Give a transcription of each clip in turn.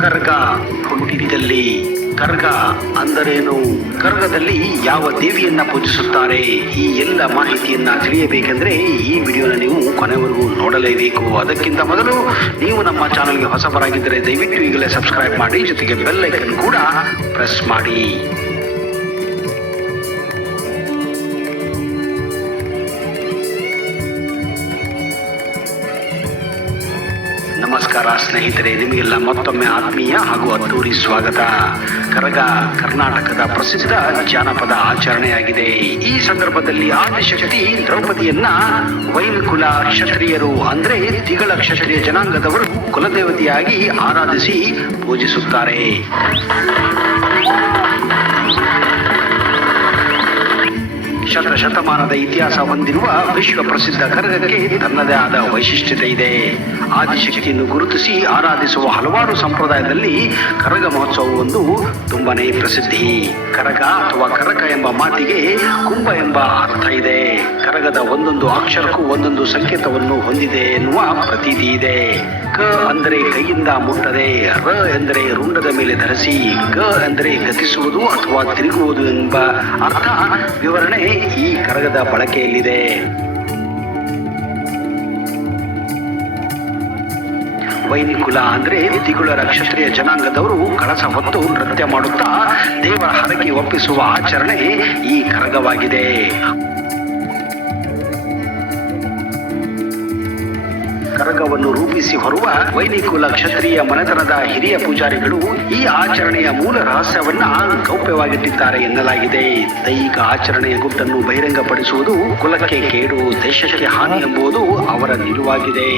ಕರ್ಗ ಹುಟ್ಟಿದಲ್ಲಿ. ಕರ್ಗ ಅಂದರೇನು? ಕರ್ಗದಲ್ಲಿ ಯಾವ ದೇವಿಯನ್ನ ಪೂಜಿಸುತ್ತಾರೆ? ಈ ಎಲ್ಲ ಮಾಹಿತಿಯನ್ನ ತಿಳಿಯಬೇಕೆಂದ್ರೆ ಈ ವಿಡಿಯೋನ ನೀವು ಕೊನೆವರೆಗೂ ನೋಡಲೇಬೇಕು. ಅದಕ್ಕಿಂತ ಮೊದಲು ನೀವು ನಮ್ಮ ಚಾನಲ್ಗೆ ಹೊಸಬರಾಗಿದ್ದರೆ ದಯವಿಟ್ಟು ಈಗಲೇ ಸಬ್ಸ್ಕ್ರೈಬ್ ಮಾಡಿ, ಜೊತೆಗೆ ಬೆಲ್ ಐಕನ್ ಕೂಡ ಪ್ರೆಸ್ ಮಾಡಿ. ನಮಸ್ಕಾರ ಸ್ನೇಹಿತರೆ, ನಿಮಗೆಲ್ಲ ಮತ್ತೊಮ್ಮೆ ಆತ್ಮೀಯ ಹಾಗೂ ಅದ್ದೂರಿ ಸ್ವಾಗತ. ಕರಗ ಕರ್ನಾಟಕದ ಪ್ರಸಿದ್ಧ ಜಾನಪದ ಆಚರಣೆಯಾಗಿದೆ. ಈ ಸಂದರ್ಭದಲ್ಲಿ ಆದಿಶಕ್ತಿ ದ್ರೌಪದಿಯನ್ನ ವೈನಕುಲ ಕ್ಷತ್ರಿಯರು ಅಂದ್ರೆ ತಿಗಳ ಕ್ಷತ್ರಿಯ ಜನಾಂಗದವರು ಕುಲದೇವತೆಯಾಗಿ ಆರಾಧಿಸಿ ಪೂಜಿಸುತ್ತಾರೆ. ಶತಮಾನದ ಇತಿಹಾಸ ಹೊಂದಿರುವ ವಿಶ್ವ ಪ್ರಸಿದ್ಧ ಕರಗಕ್ಕೆ ತನ್ನದೇ ಆದ ವೈಶಿಷ್ಟ್ಯತೆ ಇದೆ. ಆದಿಶಕ್ತಿಯನ್ನು ಗುರುತಿಸಿ ಆರಾಧಿಸುವ ಹಲವಾರು ಸಂಪ್ರದಾಯದಲ್ಲಿ ಕರಗ ಮಹೋತ್ಸವ ಒಂದು ತುಂಬಾನೇ ಪ್ರಸಿದ್ಧಿ. ಕರಗ ಅಥವಾ ಕರಕ ಎಂಬ ಮಾತಿಗೆ ಕುಂಭ ಎಂಬ ಅರ್ಥ ಇದೆ. ಕರಗದ ಒಂದೊಂದು ಅಕ್ಷರಕ್ಕೂ ಒಂದೊಂದು ಸಂಕೇತವನ್ನು ಹೊಂದಿದೆ ಎನ್ನುವ ಪ್ರತೀತಿ ಇದೆ. ಕ ಅಂದರೆ ಕೈಯಿಂದ ಮುಟ್ಟದೆ, ರ ಎಂದರೆ ರುಂಡದ ಮೇಲೆ ಧರಿಸಿ, ಗ ಅಂದರೆ ಗತಿಸುವುದು ಅಥವಾ ತಿರುಗುವುದು ಎಂಬ ಅರ್ಥ ವಿವರಣೆ ಈ ಕರಗದ ಬಳಕೆಯಲ್ಲಿದೆ. ವೈನಿಕುಲ ಅಂದ್ರೆ ತಿಗುಳರ ಕ್ಷತ್ರಿಯ ಜನಾಂಗದವರು ಕಳಸ ಹೊತ್ತು ನೃತ್ಯ ಮಾಡುತ್ತಾ ದೇವರ ಹರಕೆ ಒಪ್ಪಿಸುವ ಆಚರಣೆ ಈ ಕರಗವಾಗಿದೆ. ಕರಗವನ್ನು ರೂಪಿಸಿ ಹೊರುವ ವೈನಿಕುಲ ಕ್ಷತ್ರಿಯ ಮನೆತನದ ಹಿರಿಯ ಪೂಜಾರಿಗಳು ಈ ಆಚರಣೆಯ ಮೂಲ ರಹಸ್ಯವನ್ನ ಗೌಪ್ಯವಾಗಿಟ್ಟಿದ್ದಾರೆ ಎನ್ನಲಾಗಿದೆ. ದೈಹಿಕ ಆಚರಣೆಯ ಗುಟ್ಟನ್ನು ಬಹಿರಂಗಪಡಿಸುವುದು ಕುಲಕ್ಕೆ ಕೇಡು, ದೇಶಕ್ಕೆ ಹಾನಿ ಎಂಬುದು ಅವರ ನಿಲುವಾಗಿದೆ.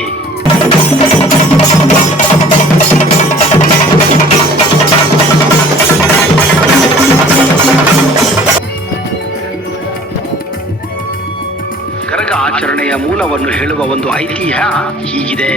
ಕರಗ ಆಚರಣೆಯ ಮೂಲವನ್ನು ಹೇಳುವ ಒಂದು ಐತಿಹ್ಯ ಹೀಗಿದೆ.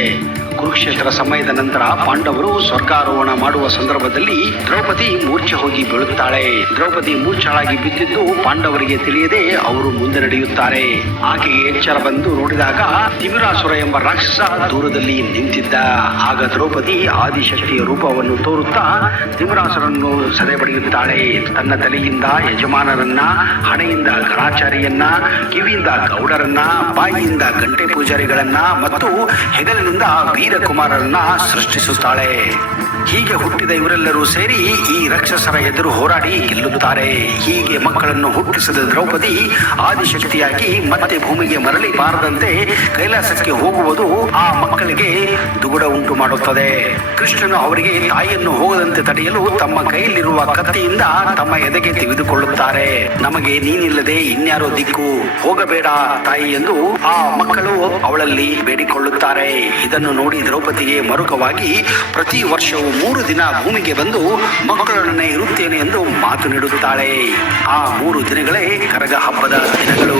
ಕುರುಕ್ಷೇತ್ರ ಸಮಯದ ನಂತರ ಪಾಂಡವರು ಸ್ವರ್ಗಾರೋಹಣ ಮಾಡುವ ಸಂದರ್ಭದಲ್ಲಿ ದ್ರೌಪದಿ ಮೂರ್ಛೆ ಹೋಗಿ ಬೀಳುತ್ತಾಳೆ. ದ್ರೌಪದಿ ಮೂರ್ಛಳಾಗಿ ಬಿದ್ದಿದ್ದು ಪಾಂಡವರಿಗೆ ತಿಳಿಯದೆ ಅವರು ಮುಂದೆ ನಡೆಯುತ್ತಾರೆ. ಆಕೆಗೆ ಎಚ್ಚರ ಬಂದು ನೋಡಿದಾಗ ತಿಮಿರಾಸುರ ಎಂಬ ರಾಕ್ಷಸ ದೂರದಲ್ಲಿ ನಿಂತಿದ್ದ. ಆಗ ದ್ರೌಪದಿ ಆದಿಶಕ್ತಿಯ ರೂಪವನ್ನು ತೋರುತ್ತಾ ತಿಮಿರಾಸುರನ್ನು ಸದೆಬಡಿಯುತ್ತಾಳೆ. ತನ್ನ ತಲೆಯಿಂದ ಯಜಮಾನರನ್ನ, ಹಣೆಯಿಂದ ಗಣಾಚಾರಿಯನ್ನ, ಕಿವಿಯಿಂದ ಗೌಡರನ್ನ, ಬಾಯಿಯಿಂದ ಗಂಟೆ ಪೂಜಾರಿಗಳನ್ನ ಮತ್ತು ಹೆಗಲಿನಿಂದ ವೀರಕುಮಾರರನ್ನ ಸೃಷ್ಟಿಸುತ್ತಾಳೆ. ಹೀಗೆ ಹುಟ್ಟಿದ ಇವರೆಲ್ಲರೂ ಸೇರಿ ಈ ರಾಕ್ಷಸರ ಎದುರು ಹೋರಾಡಿ ಗೆಲ್ಲುತ್ತಾರೆ. ಹೀಗೆ ಮಕ್ಕಳನ್ನು ಹುಟ್ಟಿಸಿದ ದ್ರೌಪದಿ ಆದಿಶಕ್ತಿಯಾಗಿ ಮತ್ತೆ ಭೂಮಿಗೆ ಮರಳಿ ಬಾರದಂತೆ ಕೈಲಾಸಕ್ಕೆ ಹೋಗುವುದು ಆ ಮಕ್ಕಳಿಗೆ ದುಗುಡ ಉಂಟು ಮಾಡುತ್ತದೆ. ಕೃಷ್ಣನು ಅವರಿಗೆ ತಾಯಿಯನ್ನು ಹೋಗದಂತೆ ತಡೆಯಲು ತಮ್ಮ ಕೈಯಲ್ಲಿರುವ ಕತ್ತಿಯಿಂದ ತಮ್ಮ ಎದೆಗೆ ತೆಗೆದುಕೊಳ್ಳುತ್ತಾರೆ. ನಮಗೆ ನೀನಿಲ್ಲದೆ ಇನ್ಯಾರೋ ದಿಕ್ಕು, ಹೋಗಬೇಡ ತಾಯಿ ಎಂದು ಆ ಮಕ್ಕಳು ಅವಳಲ್ಲಿ ಬೇಡಿಕೊಳ್ಳುತ್ತಾರೆ. ಇದನ್ನು ನೋಡಿ ದ್ರೌಪದಿಗೆ ಮರುಕವಾಗಿ ಪ್ರತಿ ವರ್ಷವೂ 3 ದಿನ ಭೂಮಿಗೆ ಬಂದು ಮಕ್ಕಳನ್ನೇ ಇರುತ್ತೇನೆ ಎಂದು ಮಾತು ನೀಡುತ್ತಾಳೆ. ಆ 3 ದಿನಗಳೇ ಕರಗ ಹಬ್ಬದ ದಿನಗಳು.